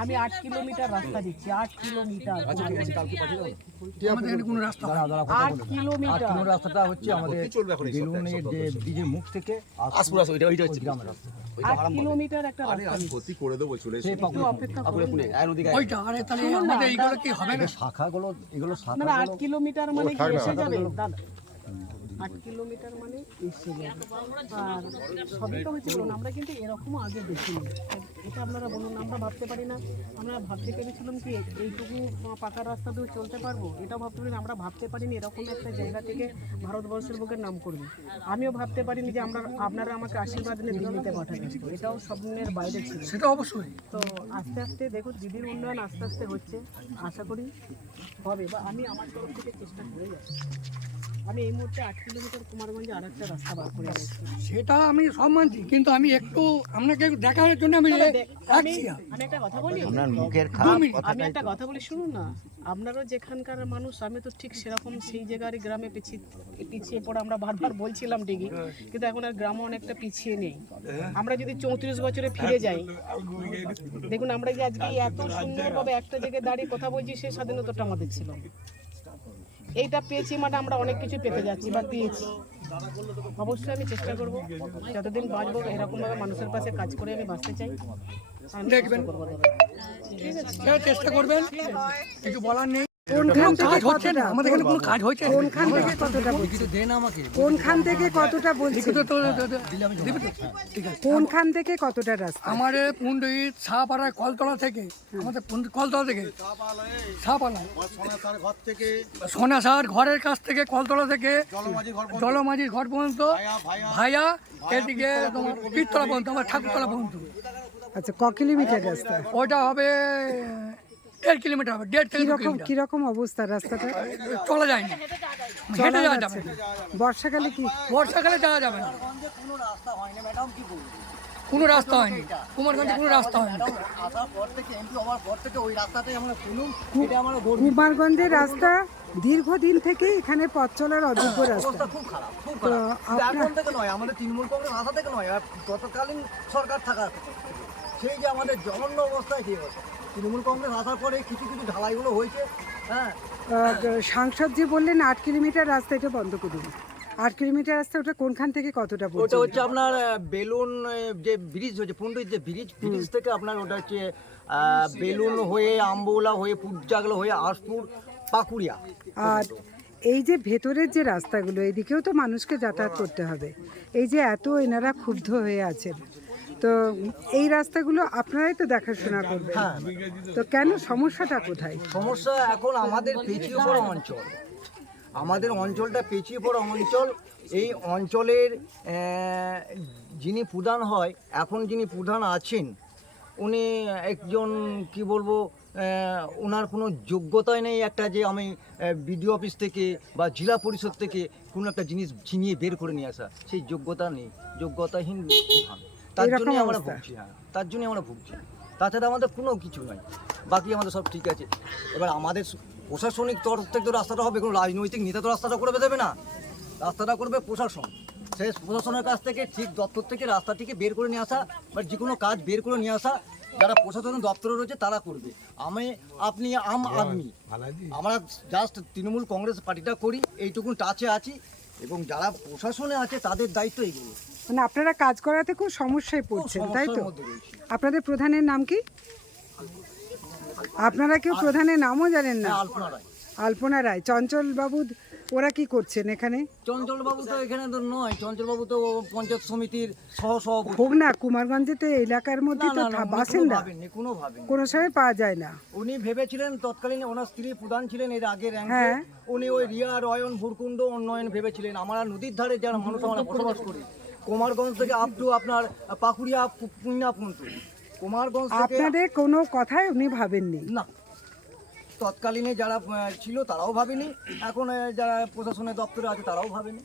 আমি আট কিলোমিটার রাস্তা দিচ্ছি আট কিলোমিটার। আমাদের এখানে কোনো রাস্তা আট কিলোমিটার। রাস্তাটা হচ্ছে আমাদের বেলুনের যে ব্রিজের মুখ থেকে আসপুর আসো এটা ওইটা হচ্ছে গ্রামের রাস্তা। কিলোমিটার একটা রাস্তা আমি দিচ্ছি। ভর্তি করে দেবো চলে এসো। সেই পাকুড় অপেক্ষা আপুরে করুন। পুনে আর ওদিকে ওইটা আরে তাহলে আমাদের এইগুলো কি হবে? না শাখাগুলো এগুলো আপনারা আট কিলোমিটার মানে কি এসে যাবে দাদা। আট কিলোমিটার মানে এসে যাবে আর সবই তো হচ্ছে বলুন আমরা কিন্তু এরকমও আগে দেখিনি। এটা আপনারা বলুন আমরা ভাবতে পারি না। আমরা ভাবতে পেরেছিলাম কি এইটুকু পাকা রাস্তা দিয়ে চলতে পারব? এটাও ভাবতে পারি আমরা ভাবতে পারিনি এরকম একটা জায়গা থেকে ভারতবর্ষের বুকের নাম করবে। আমিও ভাবতে পারিনি যে আমরা আপনারা আমাকে আশীর্বাদ নিয়ে দিল্লিতে পাঠাবেন। এটাও স্বপ্নের বাইরে ছিল। সেটা অবশ্যই। তো আস্তে আস্তে দেখুন দিদির উন্নয়ন আস্তে আস্তে হচ্ছে। আশা করি হবে বা আমি আমার তরফ থেকে চেষ্টা করে যাচ্ছি আমি এই মুহূর্তে আট কিলোমিটার কুমারগঞ্জে আর একটা রাস্তা বার করে যাচ্ছি সেটা আমি সব মানছি কিন্তু আমি একটু আপনাকে দেখানোর জন্য আমি আমি রাখছি আমি একটা কথা বলি? আপনার মুখের খারাপ আমি একটা কথা বলি শুনুন না। আপনারও যেখানকার মানুষ আমি তো ঠিক সেরকম সেই জায়গার গ্রামে পিছিয়ে পিছিয়ে পড়ে আমরা বারবার বলছিলাম ঠিকই কিন্তু এখন আর গ্রামও অনেকটা পিছিয়ে নেই। আমরা যদি চৌত্রিশ বছরে ফিরে যাই দেখুন আমরা যে আজকে এত সুন্দরভাবে একটা জায়গায় দাঁড়িয়ে কথা বলছি সেই স্বাধীনতাটা আমাদের ছিল। এইটা পেয়েছি মানে আমরা অনেক কিছু পেতে যাচ্ছি বা পেয়েছি। অবশ্যই আমি চেষ্টা করব। যতদিন বাঁচবো এরকমভাবে মানুষের পাশে কাজ করে আমি বাঁচতে চাই। দেখবেন। চেষ্টা চেষ্টা করবেন। কিছু বলার নেই। কোনখান থেকে কাজ হচ্ছে না। আমাদের এখানে কোনো কাজ হচ্ছে কোনখান থেকে কতটা বলছি? দেন আমাকে। কোনখান থেকে কতটা বলছি? কোনখান থেকে কতটা রাস্তা? পুন্ডিত শাহপাড়ায় কলতলা থেকে আমাদের কলতলা থেকে। শাহপাড়া ঘর থেকে সোনাসার ঘরের কাছ থেকে কলতলা থেকে জলমাঝির ঘর পর্যন্ত ভাইয়া এদিকে তোমার পীরতলা পর্যন্ত আমার ঠাকুরতলা পর্যন্ত। আচ্ছা ক কিলোমিটার রাস্তা? ওইটা হবে দেড় কিলোমিটার হবে দেড় থেকে কীরকম কিলোমিটার। কীরকম অবস্থা রাস্তাটা? চলা যায় না। হেঁটে যাওয়া যাবে বর্ষাকালে কি? বর্ষাকালে যাওয়া যাবে না। কোনো রাস্তা হয়নি কুমারগঞ্জে কোনো রাস্তা হয়নি। আসার পর থেকে এমপি হওয়ার পর থেকে ওই রাস্তাটাই আমরা শুনুন এটা আমরা কুমারগঞ্জের রাস্তা দীর্ঘদিন থেকে এখানে পথ চলার অযোগ্য রাস্তা। খুব খারাপ খুব খারাপ। থেকে নয় আমাদের তৃণমূল কংগ্রেস আসা থেকে নয় আর তৎকালীন সরকার থাকা। সেই যে আমাদের জঘন্য অবস্থায় ঠিক আছে তৃণমূল কংগ্রেস আসার পরে কিছু কিছু ঢালাইগুলো হয়েছে হ্যাঁ। সাংসদ যে বললেন আট কিলোমিটার রাস্তা এটা বন্ধ করুন আট কিলোমিটার রাস্তা ওটা কোনখান থেকে কতটা ওটা হচ্ছে আপনার বেলুন যে ব্রিজ হচ্ছে পুন্ডিত যে ব্রিজ ব্রিজ থেকে আপনার ওটা হচ্ছে বেলুন হয়ে আম্বুলা হয়ে পুজাগলো হয়ে আশপুর পাকুড়িয়া আর এই যে ভেতরের যে রাস্তাগুলো এদিকেও তো মানুষকে যাতায়াত করতে হবে। এই যে এত এনারা ক্ষুব্ধ হয়ে আছেন তো এই রাস্তাগুলো আপনারাই তো দেখাশোনা করবেন। তো কেন সমস্যাটা কোথায়? সমস্যা এখন আমাদের পেছিয়ে পড়া অঞ্চল। আমাদের অঞ্চলটা পেছিয়ে পড়া অঞ্চল। এই অঞ্চলের যিনি প্রধান হয় এখন যিনি প্রধান আছেন উনি একজন কি বলব ওনার কোনো যোগ্যতাই নেই একটা যে আমি বিডিও অফিস থেকে বা জেলা পরিষদ থেকে কোনো একটা জিনিস ছিনিয়ে বের করে নিয়ে আসা। সেই যোগ্যতা নেই। যোগ্যতাহীন প্রধান। তার জন্যই আমরা ভুগছি হ্যাঁ। তার জন্যই আমরা ভুগছি। তাছাড়া আমাদের কোনো কিছু নাই। বাকি আমাদের সব ঠিক আছে। এবার আমাদের প্রশাসনিক তরফ থেকে তো রাস্তাটা হবে কোনো রাজনৈতিক নেতা তো রাস্তাটা করে দেবে না। রাস্তাটা করবে প্রশাসন। সেই প্রশাসনের কাছ থেকে ঠিক দপ্তর থেকে রাস্তাটিকে বের করে নিয়ে আসা বা যে কোনো কাজ বের করে নিয়ে আসা যারা প্রশাসনের দপ্তরে রয়েছে তারা করবে। আমি আপনি আম আদমি। আমরা জাস্ট তৃণমূল কংগ্রেস পার্টিটা করি এইটুকুন টাচে আছি। এবং যারা প্রশাসনে আছে তাদের দায়িত্ব এইগুলো। মানে আপনারা কাজ করাতে খুব সমস্যায় পড়ছেন তাই তো? আপনাদের প্রধানের নাম কি? আপনারা কেউ প্রধানের নামও জানেন না? হ্যাঁ আলপনা রায়। আলপনা রায় চঞ্চল বাবু ওরা কি করছেন এখানে? চঞ্চলবাবু তো এখানে তো নয় চঞ্চলবাবু তো পঞ্চায়েত সমিতির সহ সভাপতি হোক না কুমারগঞ্জে তো এলাকার মধ্যে তো বাসিন্দা কোনো ভাবেন কোনো সময় পাওয়া যায় না। উনি ভেবেছিলেন তৎকালীন ওনার স্ত্রী প্রধান ছিলেন এর আগে র্যাঙ্কে হ্যাঁ। উনি ওই রিয়া রয়ন ভুরকুণ্ড উন্নয়ন ভেবেছিলেন। আমরা নদীর ধারে যারা মানুষ আমরা বসবাস করি। কুমারগঞ্জ থেকে আপ টু আপনার পাকুড়িয়া পুইনা পর্যন্ত কুমারগঞ্জ আপনাদের কোনো কথাই উনি ভাবেননি। না। তৎকালীনে যারা ছিল তারাও ভাবেনি। এখন যারা প্রশাসনের দপ্তরে আছে তারাও ভাবেনি।